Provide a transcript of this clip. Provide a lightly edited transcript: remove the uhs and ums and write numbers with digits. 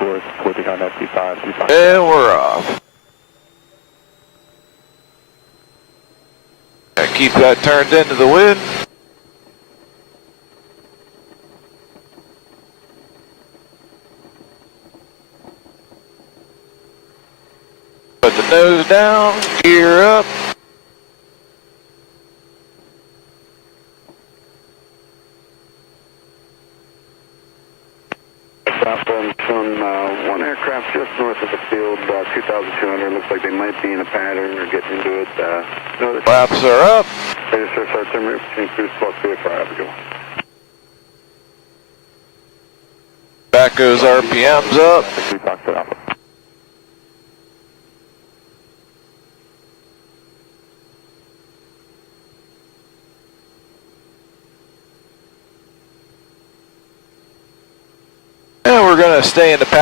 course, working on that T5. And we're off. Keep that turned into the wind. Put the nose down, gear up. Southbound from one aircraft just north of the field, 2,200. Looks like they might be in a pattern or getting into it. Flaps are up. Ready to start summary between cruise plus VFR. Go. Back goes RPMs up. And we're going to stay in the pattern.